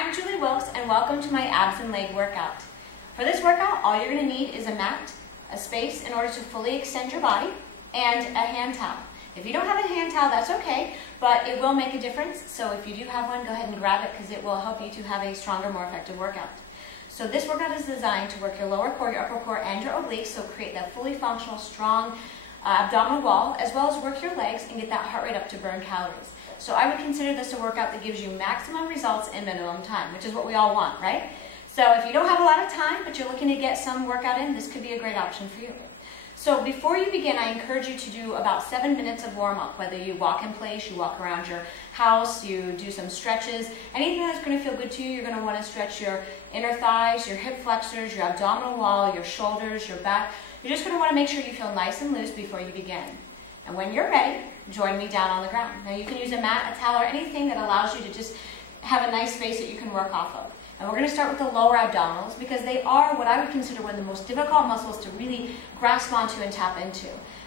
I'm Julie Wilkes and welcome to my abs and leg workout. For this workout, all you're going to need is a mat, a space in order to fully extend your body, and a hand towel. If you don't have a hand towel, that's okay, but it will make a difference. So if you do have one, go ahead and grab it because it will help you to have a stronger, more effective workout. So this workout is designed to work your lower core, your upper core, and your obliques, so create that fully functional, strong abdominal wall, as well as work your legs and get that heart rate up to burn calories. So I would consider this a workout that gives you maximum results in minimum time, which is what we all want, right? So if you don't have a lot of time, but you're looking to get some workout in, this could be a great option for you. So before you begin, I encourage you to do about 7 minutes of warm-up, whether you walk in place, you walk around your house, you do some stretches, anything that's going to feel good to you. You're going to want to stretch your inner thighs, your hip flexors, your abdominal wall, your shoulders, your back. You're just going to want to make sure you feel nice and loose before you begin. And when you're ready, join me down on the ground. Now you can use a mat, a towel, or anything that allows you to just have a nice space that you can work off of. And we're going to start with the lower abdominals because they are what I would consider one of the most difficult muscles to really grasp onto and tap into.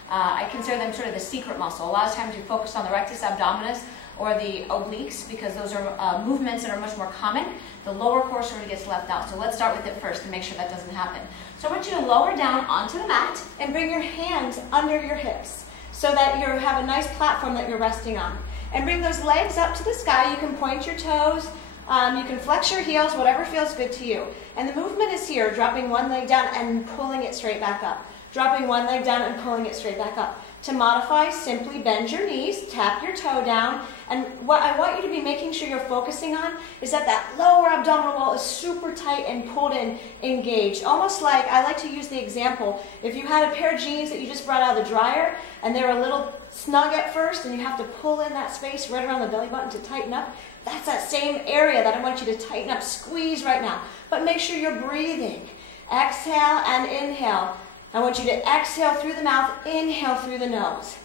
I consider them sort of the secret muscle. A lot of times you focus on the rectus abdominis or the obliques because those are movements that are much more common. The lower core sort of gets left out. So let's start with it first to make sure that doesn't happen. So I want you to lower down onto the mat and bring your hands under your hips so that you have a nice platform that you're resting on. And bring those legs up to the sky. You can point your toes. You can flex your heels, whatever feels good to you. And the movement is here, dropping one leg down and pulling it straight back up. Dropping one leg down and pulling it straight back up. To modify, simply bend your knees, tap your toe down, and what I want you to be making sure you're focusing on is that that lower abdominal wall is super tight and pulled in, engaged. Almost like, I like to use the example, if you had a pair of jeans that you just brought out of the dryer and they're a little snug at first and you have to pull in that space right around the belly button to tighten up, that's that same area that I want you to tighten up, squeeze right now. But make sure you're breathing. Exhale and inhale. I want you to exhale through the mouth, inhale through the nose.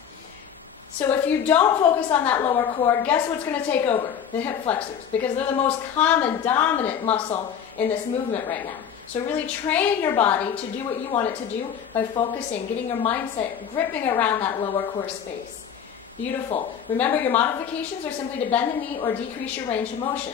So if you don't focus on that lower core, guess what's going to take over? The hip flexors, because they're the most common, dominant muscle in this movement right now. So really train your body to do what you want it to do by focusing, getting your mindset gripping around that lower core space. Beautiful. Remember, your modifications are simply to bend the knee or decrease your range of motion.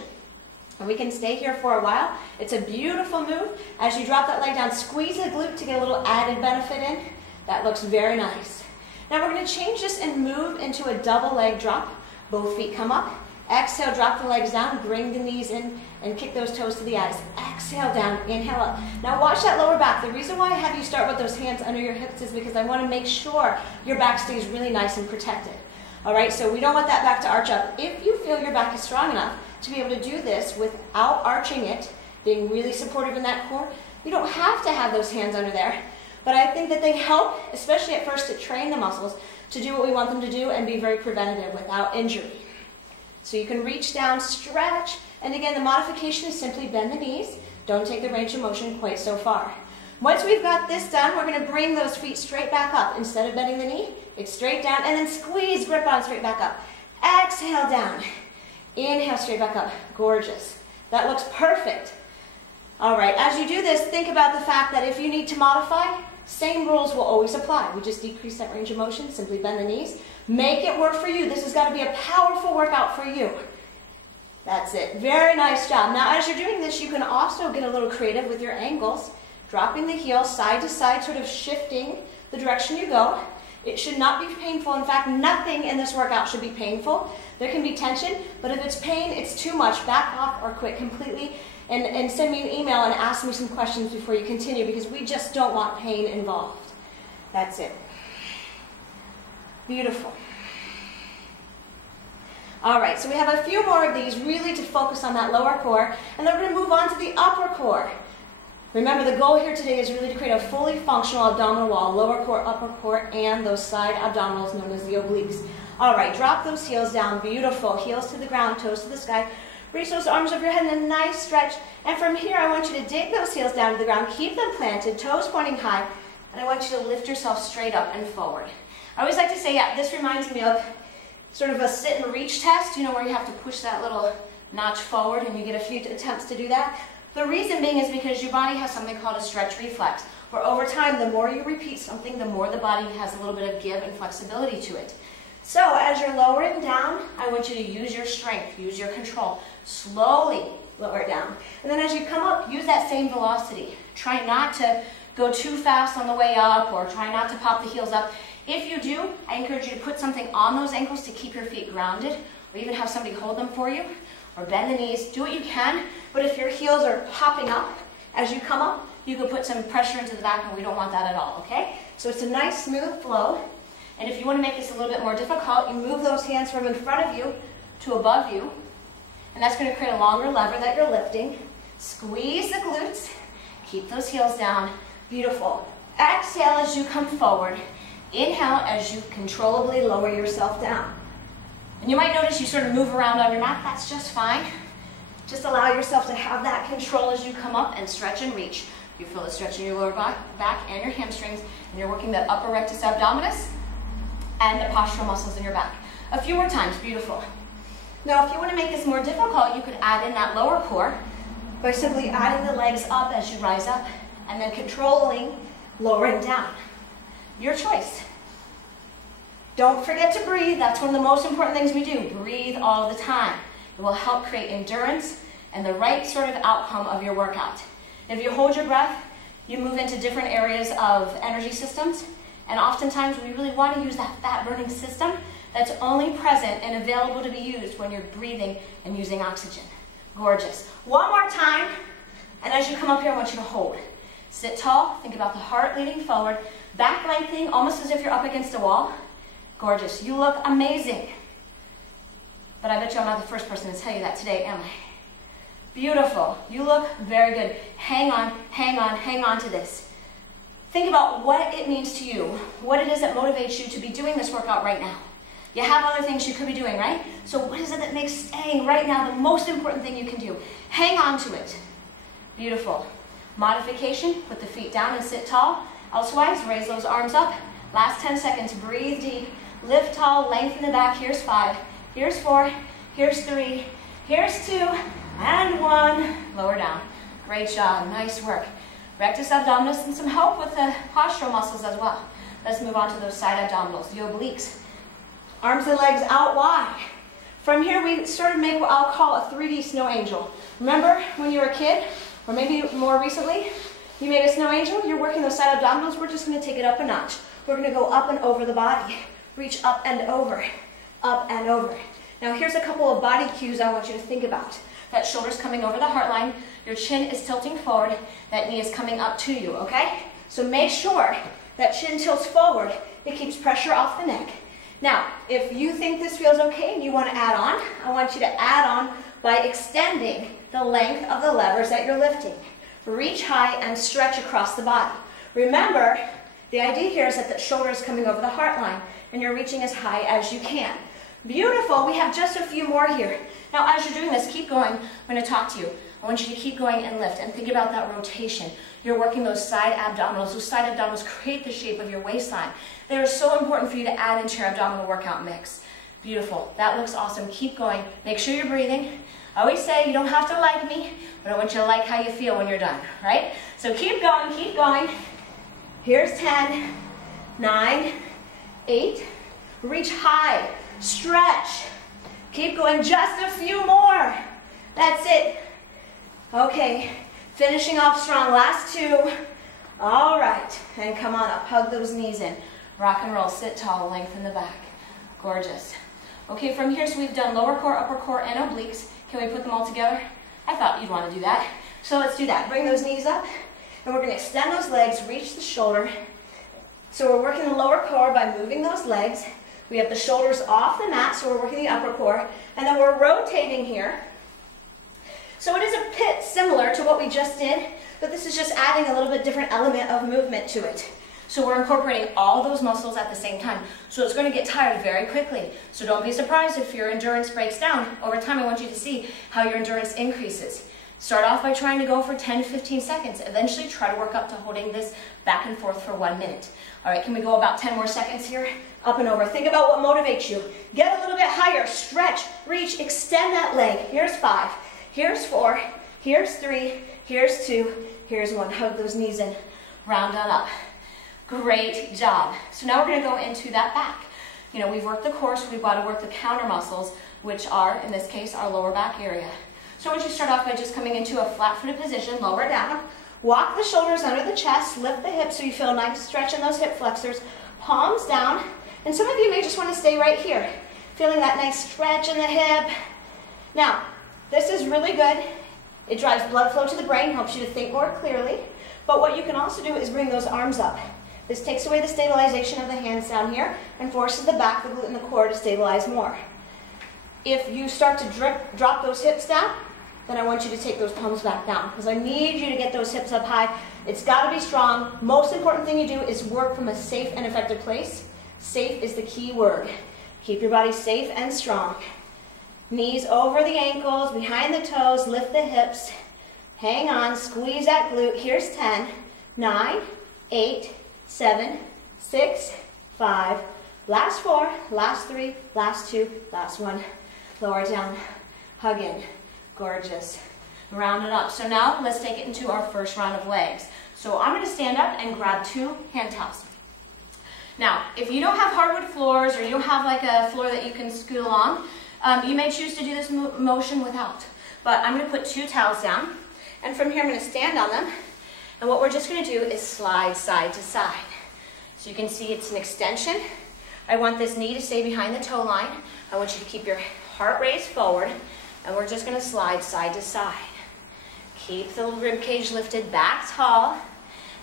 And we can stay here for a while. It's a beautiful move. As you drop that leg down, squeeze the glute to get a little added benefit in. That looks very nice. Now we're going to change this and move into a double leg drop. Both feet come up. Exhale, drop the legs down, bring the knees in, and kick those toes to the eyes. Exhale down, inhale up. Now watch that lower back. The reason why I have you start with those hands under your hips is because I want to make sure your back stays really nice and protected. All right, so we don't want that back to arch up. If you feel your back is strong enough to be able to do this without arching it, being really supportive in that core, you don't have to have those hands under there. But I think that they help, especially at first, to train the muscles to do what we want them to do and be very preventative without injury. So you can reach down, stretch, and again, the modification is simply bend the knees. Don't take the range of motion quite so far. Once we've got this done, we're going to bring those feet straight back up. Instead of bending the knee, it's straight down, and then squeeze, grip on, straight back up. Exhale down. Inhale, straight back up. Gorgeous. That looks perfect. All right, as you do this, think about the fact that if you need to modify, same rules will always apply. We just decrease that range of motion, simply bend the knees. Make it work for you. This has got to be a powerful workout for you. That's it. Very nice job. Now, as you're doing this, you can also get a little creative with your angles, dropping the heels side to side, sort of shifting the direction you go. It should not be painful. In fact, nothing in this workout should be painful. There can be tension, but if it's pain, it's too much. Back off or quit completely and send me an email and ask me some questions before you continue because we just don't want pain involved. That's it. Beautiful. All right, so we have a few more of these really to focus on that lower core, and then we're going to move on to the upper core. Remember, the goal here today is really to create a fully functional abdominal wall, lower core, upper core, and those side abdominals known as the obliques. All right, drop those heels down. Beautiful. Heels to the ground, toes to the sky. Reach those arms over your head in a nice stretch. And from here, I want you to dig those heels down to the ground. Keep them planted, toes pointing high. And I want you to lift yourself straight up and forward. I always like to say, yeah, this reminds me of sort of a sit and reach test, you know, where you have to push that little notch forward and you get a few attempts to do that. The reason being is because your body has something called a stretch reflex, where over time, the more you repeat something, the more the body has a little bit of give and flexibility to it. So as you're lowering down, I want you to use your strength, use your control. Slowly lower it down. And then as you come up, use that same velocity. Try not to go too fast on the way up, or try not to pop the heels up. If you do, I encourage you to put something on those ankles to keep your feet grounded, or even have somebody hold them for you, or bend the knees. Do what you can, but if your heels are popping up as you come up, you can put some pressure into the back, and we don't want that at all, okay? So it's a nice, smooth flow. And if you want to make this a little bit more difficult, you move those hands from in front of you to above you, and that's going to create a longer lever that you're lifting. Squeeze the glutes. Keep those heels down. Beautiful. Exhale as you come forward. Inhale as you controllably lower yourself down. And you might notice you sort of move around on your mat. That's just fine. Just allow yourself to have that control as you come up and stretch and reach. You feel the stretch in your lower back and your hamstrings, and you're working the upper rectus abdominis and the postural muscles in your back. A few more times. Beautiful. Now, if you want to make this more difficult, you could add in that lower core by simply adding the legs up as you rise up, and then controlling lowering down. Your choice. Don't forget to breathe. That's one of the most important things we do. Breathe all the time. It will help create endurance and the right sort of outcome of your workout. If you hold your breath, you move into different areas of energy systems, and oftentimes we really want to use that fat burning system that's only present and available to be used when you're breathing and using oxygen. Gorgeous. One more time, and as you come up here, I want you to hold. Sit tall, think about the heart leaning forward, back lengthening almost as if you're up against a wall. Gorgeous. You look amazing. But I bet you I'm not the first person to tell you that today, am I? Beautiful. You look very good. Hang on, hang on, hang on to this. Think about what it means to you, what it is that motivates you to be doing this workout right now. You have other things you could be doing, right? So what is it that makes staying right now the most important thing you can do? Hang on to it. Beautiful. Modification, put the feet down and sit tall. Elsewise, raise those arms up. Last 10 seconds, breathe deep. Lift tall, lengthen the back. Here's 5, here's 4, here's 3, here's 2, and 1. Lower down. Great job, nice work. Rectus abdominis and some help with the postural muscles as well. Let's move on to those side abdominals, the obliques. Arms and legs out wide. From here, we sort of make what I'll call a 3D snow angel. Remember when you were a kid, or maybe more recently, you made a snow angel? You're working those side abdominals. We're just going to take it up a notch. We're going to go up and over the body. Reach up and over, up and over. Now here's a couple of body cues I want you to think about. That shoulder's coming over the heart line. Your chin is tilting forward. That knee is coming up to you, okay? So make sure that chin tilts forward. It keeps pressure off the neck. Now, if you think this feels okay and you want to add on, I want you to add on by extending the length of the levers that you're lifting. Reach high and stretch across the body. Remember, the idea here is that the shoulder is coming over the heart line and you're reaching as high as you can. Beautiful. We have just a few more here. Now, as you're doing this, keep going. I'm going to talk to you. I want you to keep going and lift and think about that rotation. You're working those side abdominals. Those side abdominals create the shape of your waistline. They are so important for you to add into your abdominal workout mix. Beautiful. That looks awesome. Keep going. Make sure you're breathing. I always say you don't have to like me, but I want you to like how you feel when you're done, right? So keep going, keep going. Here's 10, 9, 8. Reach high. Stretch. Keep going. Just a few more. That's it. Okay. Finishing off strong. Last 2. All right. And come on up. Hug those knees in. Rock and roll. Sit tall. Lengthen the back. Gorgeous. Okay, from here, so we've done lower core, upper core, and obliques. Can we put them all together? I thought you'd want to do that. So let's do that. Bring those knees up. And we're going to extend those legs. Reach the shoulder. So we're working the lower core by moving those legs. We have the shoulders off the mat, so we're working the upper core. And then we're rotating here. So it is a bit similar to what we just did, but this is just adding a little bit different element of movement to it. So we're incorporating all those muscles at the same time. So it's going to get tired very quickly. So don't be surprised if your endurance breaks down. Over time, I want you to see how your endurance increases. Start off by trying to go for 10 to 15 seconds. Eventually, try to work up to holding this back and forth for 1 minute. All right, can we go about 10 more seconds here? Up and over. Think about what motivates you. Get a little bit higher. Stretch, reach, extend that leg. Here's 5. Here's 4. Here's 3. Here's 2. Here's 1. Hug those knees in. Round on up. Great job. So now we're going to go into that back. You know, we've worked the core, so we've got to work the counter muscles, which are, in this case, our lower back area. So I want you to start off by just coming into a flat-footed position, lower down. Walk the shoulders under the chest, lift the hips so you feel a nice stretch in those hip flexors. Palms down. And some of you may just want to stay right here, feeling that nice stretch in the hip. Now, this is really good. It drives blood flow to the brain, helps you to think more clearly. But what you can also do is bring those arms up. This takes away the stabilization of the hands down here and forces the back, the glute, and the core to stabilize more. If you start to drop those hips down, then I want you to take those palms back down because I need you to get those hips up high. It's got to be strong. Most important thing you do is work from a safe and effective place. Safe is the key word. Keep your body safe and strong. Knees over the ankles, behind the toes, lift the hips. Hang on, squeeze that glute. Here's 10, 9, 8, 7, 6, 5, last 4, last 3, last 2, last 1. Lower down, hug in. Gorgeous. Round it up. So now let's take it into our first round of legs. So I'm going to stand up and grab 2 hand towels. Now, if you don't have hardwood floors or you don't have like a floor that you can scoot along, you may choose to do this motion without. But I'm going to put 2 towels down, and from here I'm going to stand on them, and what we're just going to do is slide side to side. So you can see it's an extension. I want this knee to stay behind the toe line. I want you to keep your heart raised forward, and we're just going to slide side to side. Keep the rib cage lifted back tall.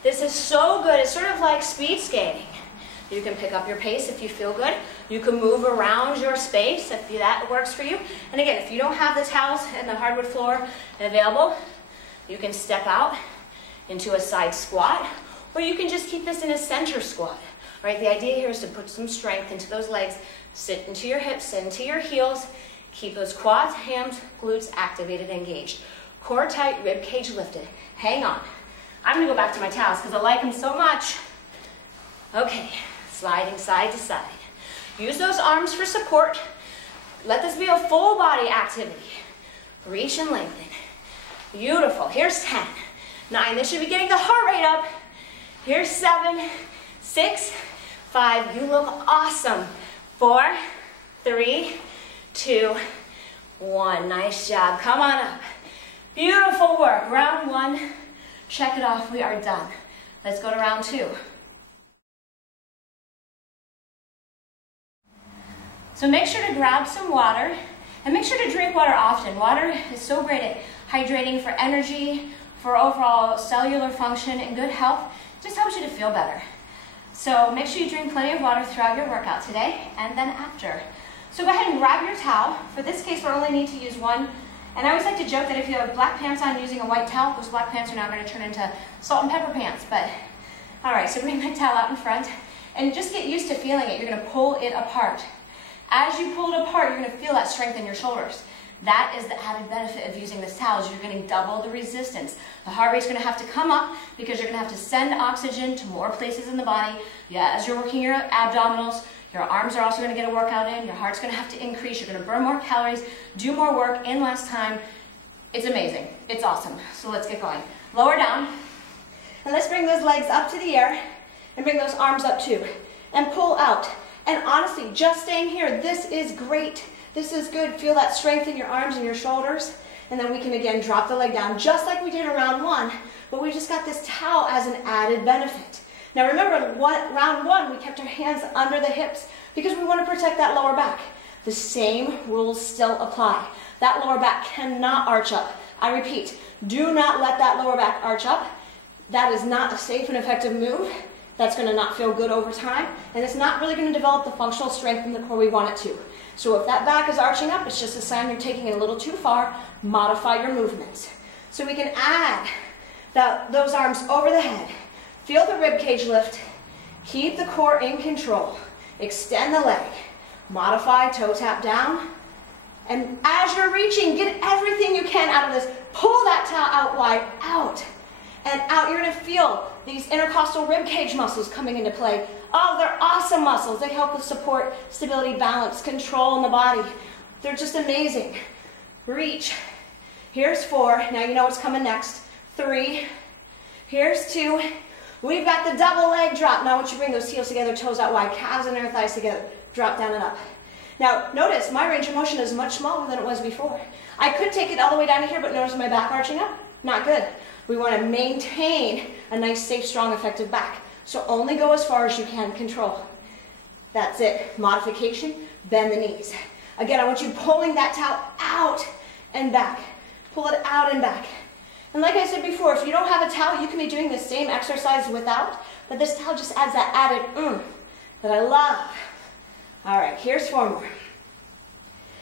This is so good. It's sort of like speed skating. You can pick up your pace if you feel good. You can move around your space if that works for you. And again, if you don't have the towels and the hardwood floor available, you can step out into a side squat, or you can just keep this in a center squat. Right? The idea here is to put some strength into those legs. Sit into your hips, sit into your heels. Keep those quads, hams, glutes activated and engaged. Core tight, rib cage lifted. Hang on. I'm going to go back to my towels because I like them so much. Okay. Sliding side to side. Use those arms for support. Let this be a full body activity. Reach and lengthen. Beautiful. Here's 10, 9. This should be getting the heart rate up. Here's 7, 6, 5. You look awesome. 4, 3, 2, 1. Nice job. Come on up. Beautiful work. Round 1. Check it off. We are done. Let's go to round 2. So make sure to grab some water, and make sure to drink water often. Water is so great at hydrating for energy, for overall cellular function and good health. It just helps you to feel better. So make sure you drink plenty of water throughout your workout today and then after. So go ahead and grab your towel. For this case, we only need to use one. And I always like to joke that if you have black pants on using a white towel, those black pants are now going to turn into salt and pepper pants. But all right, so bring that towel out in front and just get used to feeling it. You're going to pull it apart. As you pull it apart, you're going to feel that strength in your shoulders. That is the added benefit of using this towel, is you're going to double the resistance. The heart rate's going to have to come up because you're going to have to send oxygen to more places in the body. Yeah, as you're working your abdominals, your arms are also going to get a workout in. Your heart's going to have to increase. You're going to burn more calories, do more work in less time. It's amazing. It's awesome. So let's get going. Lower down. And let's bring those legs up to the air and bring those arms up too. And pull out. And honestly, just staying here, this is great. This is good. Feel that strength in your arms and your shoulders. And then we can again drop the leg down just like we did in round 1, but we just got this towel as an added benefit. Now remember, round 1, we kept our hands under the hips because we want to protect that lower back. The same rules still apply. That lower back cannot arch up. I repeat, do not let that lower back arch up. That is not a safe and effective move. That's going to not feel good over time, and it's not really going to develop the functional strength in the core we want it to. So if that back is arching up, it's just a sign you're taking it a little too far. Modify your movements. So we can add those arms over the head. Feel the rib cage lift. Keep the core in control. Extend the leg. Modify, toe tap down. And as you're reaching, get everything you can out of this. Pull that towel out wide, out. And out, you're going to feel these intercostal rib cage muscles coming into play. Oh, they're awesome muscles. They help with support, stability, balance, control in the body. They're just amazing. Reach. Here's 4. Now you know what's coming next. 3. Here's 2. We've got the double leg drop. Now once you bring those heels together, toes out wide, calves and inner thighs together, drop down and up. Now, notice my range of motion is much smaller than it was before. I could take it all the way down to here, but notice my back arching up. Not good. We want to maintain a nice, safe, strong, effective back. So only go as far as you can control. That's it. Modification, bend the knees. Again, I want you pulling that towel out and back. Pull it out and back. And like I said before, if you don't have a towel, you can be doing the same exercise without, but this towel just adds that added that I love. All right, here's 4 more.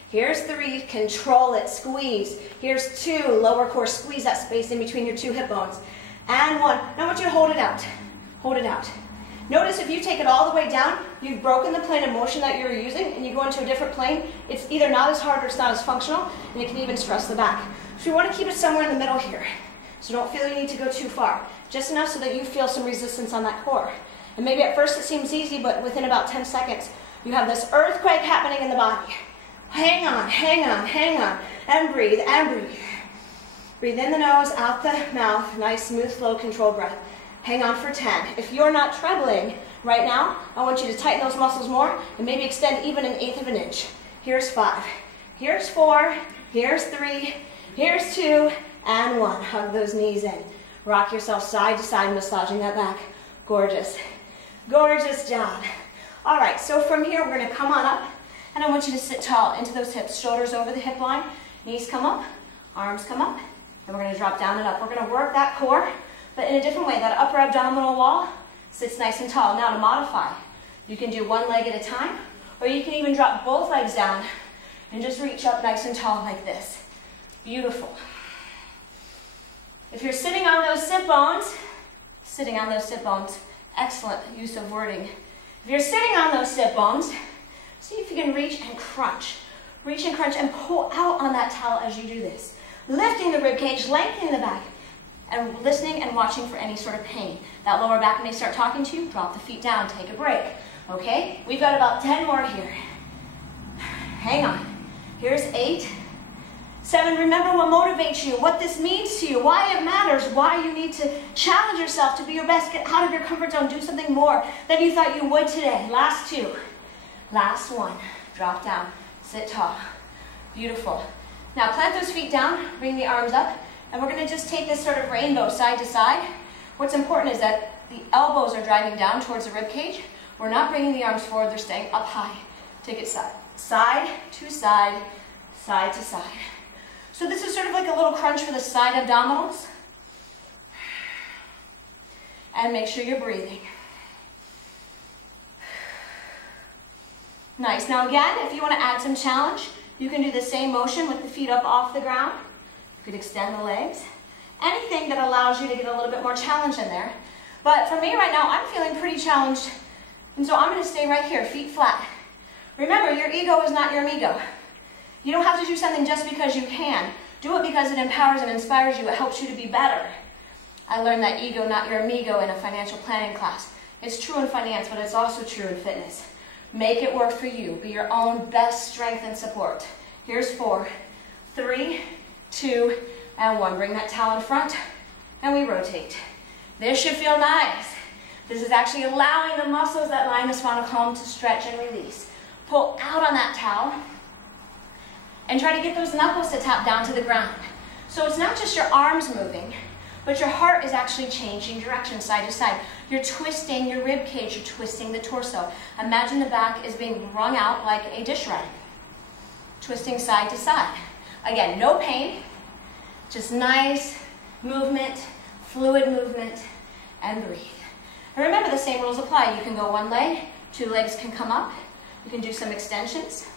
Here's 3, control it, squeeze. Here's 2, lower core, squeeze that space in between your 2 hip bones. And 1, now I want you to hold it out. Hold it out. Notice if you take it all the way down, you've broken the plane of motion that you're using and you go into a different plane, it's either not as hard or it's not as functional, and it can even stress the back. So you want to keep it somewhere in the middle here. So don't feel you need to go too far. Just enough so that you feel some resistance on that core. And maybe at first it seems easy, but within about 10 seconds, you have this earthquake happening in the body. Hang on, hang on, hang on, and breathe, and breathe. Breathe in the nose, out the mouth, nice, smooth, slow, controlled breath. Hang on for 10. If you're not trebling right now, I want you to tighten those muscles more and maybe extend even 1/8 of an inch. Here's 5, here's 4, here's 3, here's 2, and 1. Hug those knees in. Rock yourself side to side, massaging that back. Gorgeous. Gorgeous job. All right, so from here, we're gonna come on up, and I want you to sit tall into those hips, shoulders over the hip line, knees come up, arms come up, and we're gonna drop down and up. We're gonna work that core, but in a different way. That upper abdominal wall sits nice and tall. Now to modify, you can do 1 leg at a time, or you can even drop both legs down and just reach up nice and tall like this. Beautiful. If you're sitting on those sit bones, excellent use of wording. If you're sitting on those sit bones, see if you can reach and crunch. Reach and crunch and pull out on that towel as you do this. Lifting the rib cage, lengthening the back, and listening and watching for any sort of pain. That lower back may start talking to you, drop the feet down, take a break. Okay, we've got about 10 more here. Hang on. Here's 8, 7, remember what motivates you, what this means to you, why it matters, why you need to challenge yourself to be your best, get out of your comfort zone, do something more than you thought you would today. Last 2, last 1, drop down, sit tall. Beautiful. Now plant those feet down, bring the arms up, and we're gonna just take this sort of rainbow side to side. What's important is that the elbows are driving down towards the rib cage. We're not bringing the arms forward, they're staying up high. Take it side, side to side, side to side. So this is sort of like a little crunch for the side abdominals. And make sure you're breathing. Nice. Now again, if you want to add some challenge, you can do the same motion with the feet up off the ground. You could extend the legs. Anything that allows you to get a little bit more challenge in there. But for me right now, I'm feeling pretty challenged. And so I'm going to stay right here, feet flat. Remember, your ego is not your amigo. You don't have to do something just because you can. Do it because it empowers and inspires you. It helps you to be better. I learned that ego, not your amigo, in a financial planning class. It's true in finance, but it's also true in fitness. Make it work for you. Be your own best strength and support. Here's 4, 3, 2, and 1. Bring that towel in front, and we rotate. This should feel nice. This is actually allowing the muscles that line the spinal column to stretch and release. Pull out on that towel, and try to get those knuckles to tap down to the ground. So it's not just your arms moving, but your heart is actually changing direction side to side. You're twisting your rib cage, you're twisting the torso. Imagine the back is being wrung out like a dish rag. Twisting side to side. Again, no pain, just nice movement, fluid movement, and breathe. And remember, the same rules apply. You can go 1 leg, 2 legs can come up. You can do some extensions.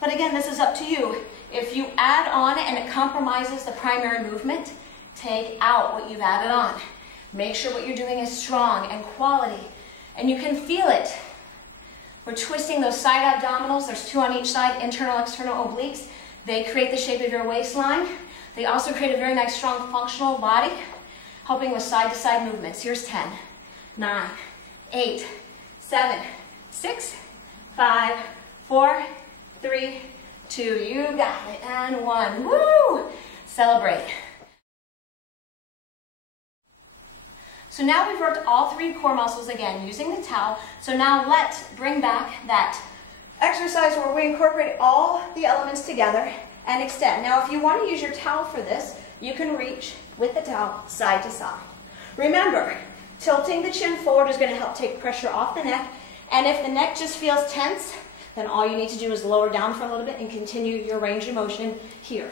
But again, this is up to you. If you add on and it compromises the primary movement, take out what you've added on. Make sure what you're doing is strong and quality, and you can feel it. We're twisting those side abdominals. There's 2 on each side, internal, external obliques. They create the shape of your waistline. They also create a very nice, strong, functional body, helping with side-to-side movements. Here's 10, 9, 8, 7, 6, 5, 4, 3, 2, you got it, and 1. Woo! Celebrate. So now we've worked all 3 core muscles again using the towel. So now let's bring back that exercise where we incorporate all the elements together and extend. Now, if you want to use your towel for this, you can reach with the towel side to side. Remember, tilting the chin forward is going to help take pressure off the neck, and if the neck just feels tense, then all you need to do is lower down for a little bit and continue your range of motion here.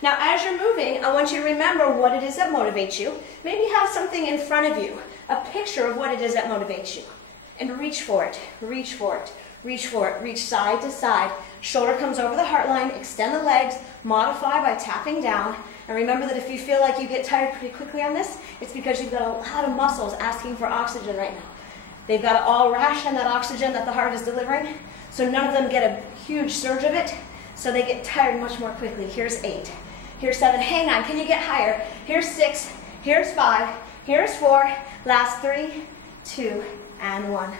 Now, as you're moving, I want you to remember what it is that motivates you. Maybe have something in front of you, a picture of what it is that motivates you, and reach for it, reach for it, reach for it, reach side to side. Shoulder comes over the heart line, extend the legs, modify by tapping down. And remember that if you feel like you get tired pretty quickly on this, it's because you've got a lot of muscles asking for oxygen right now. They've got to all ration that oxygen that the heart is delivering, so none of them get a huge surge of it, so they get tired much more quickly. Here's 8, here's 7, hang on, can you get higher? Here's 6, here's 5, here's 4, last 3, 2, and 1.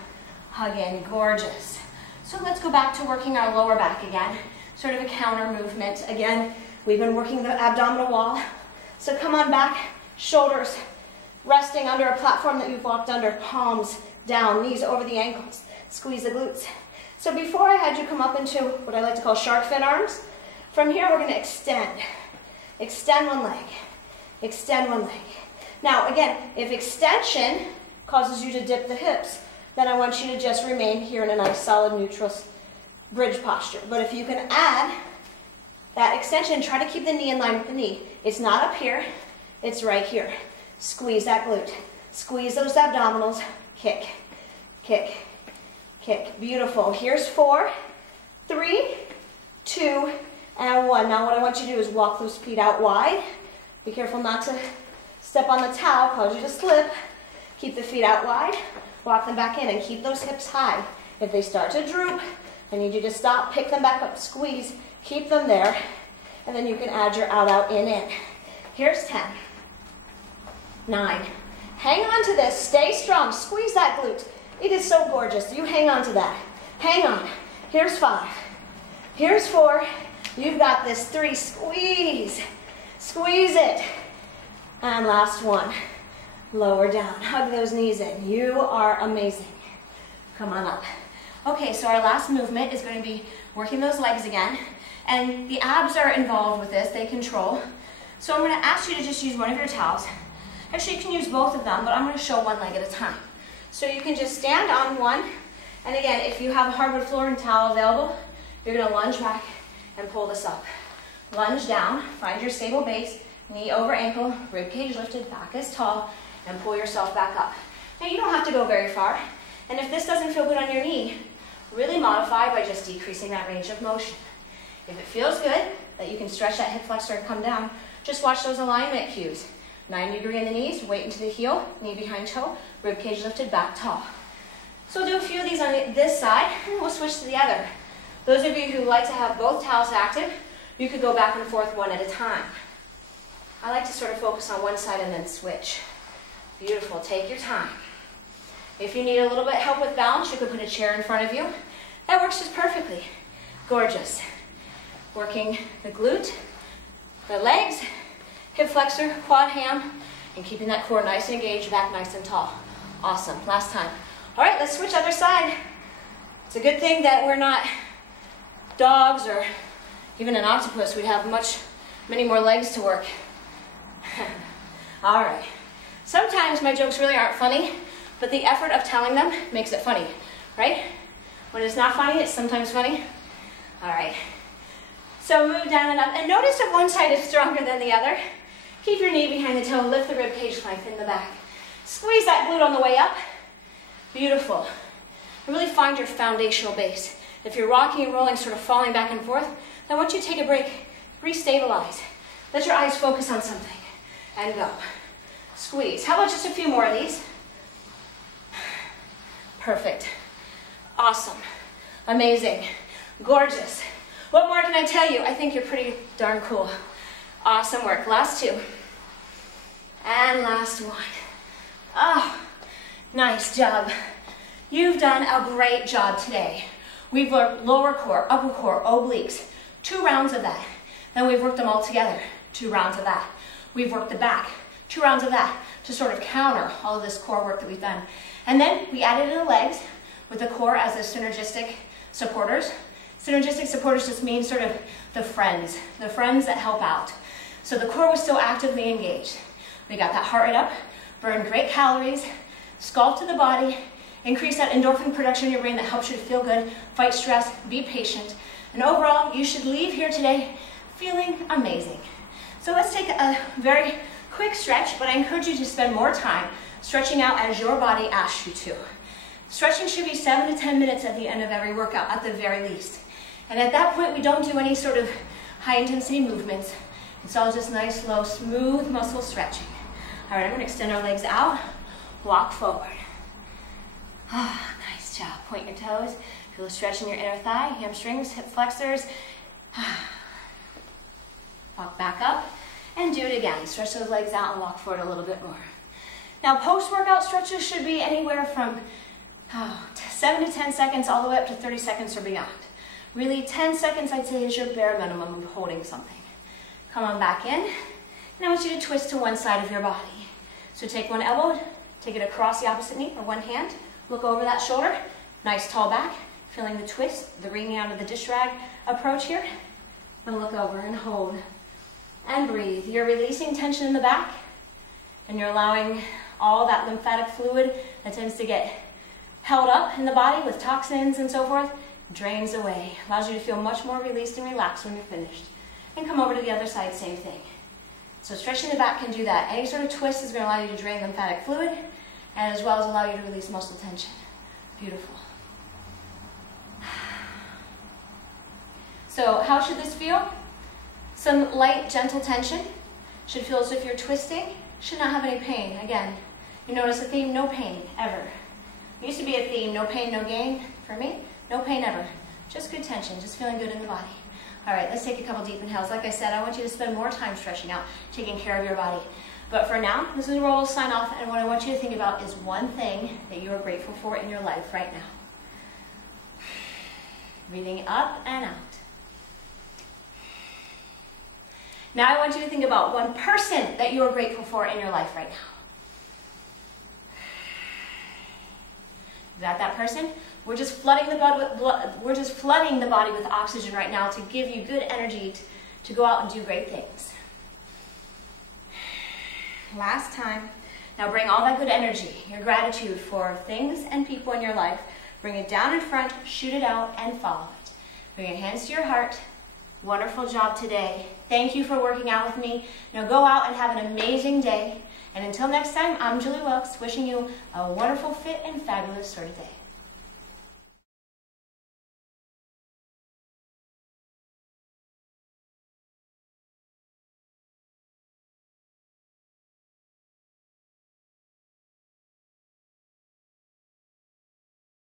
Hug in, gorgeous. So let's go back to working our lower back again, sort of a counter movement. Again, we've been working the abdominal wall. So come on back, shoulders resting under a platform that you've walked under, palms down, knees over the ankles. Squeeze the glutes. So before I had you come up into what I like to call shark fin arms, from here we're going to extend. Extend one leg. Extend one leg. Now again, if extension causes you to dip the hips, then I want you to just remain here in a nice solid neutral bridge posture. But if you can add that extension, try to keep the knee in line with the knee. It's not up here, it's right here. Squeeze that glute. Squeeze those abdominals. Kick, kick, kick. Beautiful. Here's 4, 3, 2, and 1. Now what I want you to do is walk those feet out wide. Be careful not to step on the towel, cause you to slip. Keep the feet out wide. Walk them back in and keep those hips high. If they start to droop, I need you to stop, pick them back up, squeeze, keep them there, and then you can add your out, out, in. Here's 10, 9. Hang on to this, stay strong, squeeze that glute. It is so gorgeous, you hang on to that. Hang on, here's 5, here's 4, you've got this, 3, squeeze, squeeze it. And last 1. Lower down, hug those knees in. You are amazing. Come on up. Okay, so our last movement is going to be working those legs again. And the abs are involved with this, they control. So I'm going to ask you to just use one of your towels. Actually, you can use both of them, but I'm going to show one leg at a time. So you can just stand on one. And again, if you have a hardwood floor and towel available, you're going to lunge back and pull this up. Lunge down, find your stable base, knee over ankle, rib cage lifted, back is tall, and pull yourself back up. Now you don't have to go very far, and if this doesn't feel good on your knee, really modify by just decreasing that range of motion. If it feels good, that you can stretch that hip flexor and come down, just watch those alignment cues. 90 degree in the knees, weight into the heel, knee behind toe, rib cage lifted, back tall. So we'll do a few of these on this side, and we'll switch to the other. Those of you who like to have both towels active, you could go back and forth one at a time. I like to sort of focus on one side and then switch. Beautiful, take your time. If you need a little bit help with balance, you could put a chair in front of you. That works just perfectly. Gorgeous. Working the glute, the legs, hip flexor, quad ham, and keeping that core nice and engaged, back nice and tall. Awesome, last time. All right, let's switch other side. It's a good thing that we're not dogs or even an octopus. We'd have many more legs to work. All right. Sometimes my jokes really aren't funny, but the effort of telling them makes it funny, right? When it's not funny, it's sometimes funny. All right. So move down and up, and notice if one side is stronger than the other. Keep your knee behind the toe, lift the rib cage length in the back. Squeeze that glute on the way up. Beautiful. And really find your foundational base. If you're rocking and rolling, sort of falling back and forth, then I want you to take a break, restabilize. Let your eyes focus on something, and go. Squeeze. How about just a few more of these? Perfect. Awesome. Amazing. Gorgeous. What more can I tell you? I think you're pretty darn cool. Awesome work. Last 2. And last 1. Oh, nice job. You've done a great job today. We've worked lower core, upper core, obliques. 2 rounds of that. Then we've worked them all together. 2 rounds of that. We've worked the back. 2 rounds of that to sort of counter all of this core work that we've done. And then we added in the legs with the core as a synergistic supporters. Synergistic supporters just mean sort of the friends that help out. So the core was still actively engaged. We got that heart rate up, burn great calories, sculpt to the body, increase that endorphin production in your brain that helps you to feel good, fight stress, be patient. And overall, you should leave here today feeling amazing. So let's take a very quick stretch, but I encourage you to spend more time stretching out as your body asks you to. Stretching should be 7 to 10 minutes at the end of every workout, at the very least. And at that point, we don't do any sort of high intensity movements. It's all just nice, slow, smooth muscle stretching. All right, I'm gonna extend our legs out, walk forward. Ah, nice job. Point your toes. Feel a stretch in your inner thigh, hamstrings, hip flexors. Walk back up and do it again. Stretch those legs out and walk forward a little bit more. Now, post-workout stretches should be anywhere from 7 to 10 seconds all the way up to 30 seconds or beyond. Really, 10 seconds, I'd say, is your bare minimum of holding something. Come on back in, and I want you to twist to one side of your body. So take one elbow, take it across the opposite knee, or one hand, look over that shoulder, nice tall back, feeling the twist, the wringing out of the dish rag approach here, and look over and hold, and breathe. You're releasing tension in the back, and you're allowing all that lymphatic fluid that tends to get held up in the body with toxins and so forth, drains away, allows you to feel much more released and relaxed when you're finished. And come over to the other side, same thing. So stretching the back can do that. Any sort of twist is going to allow you to drain lymphatic fluid, and as well as allow you to release muscle tension. Beautiful. So how should this feel? Some light, gentle tension. Should feel as if you're twisting. Should not have any pain. Again, you notice the theme, no pain, ever. It used to be a theme, no pain, no gain. For me, no pain ever. Just good tension, just feeling good in the body. All right, let's take a couple deep inhales. Like I said, I want you to spend more time stretching out, taking care of your body. But for now, this is where we'll sign off, and what I want you to think about is one thing that you are grateful for in your life right now. Breathing up and out. Now I want you to think about one person that you are grateful for in your life right now. Is that person? We're just flooding the body with oxygen right now to give you good energy to go out and do great things. Last time. Now bring all that good energy, your gratitude for things and people in your life, bring it down in front, shoot it out, and follow it. Bring your hands to your heart. Wonderful job today. Thank you for working out with me. Now go out and have an amazing day. And until next time, I'm Julie Wilkes, wishing you a wonderful, fit, and fabulous sort of day.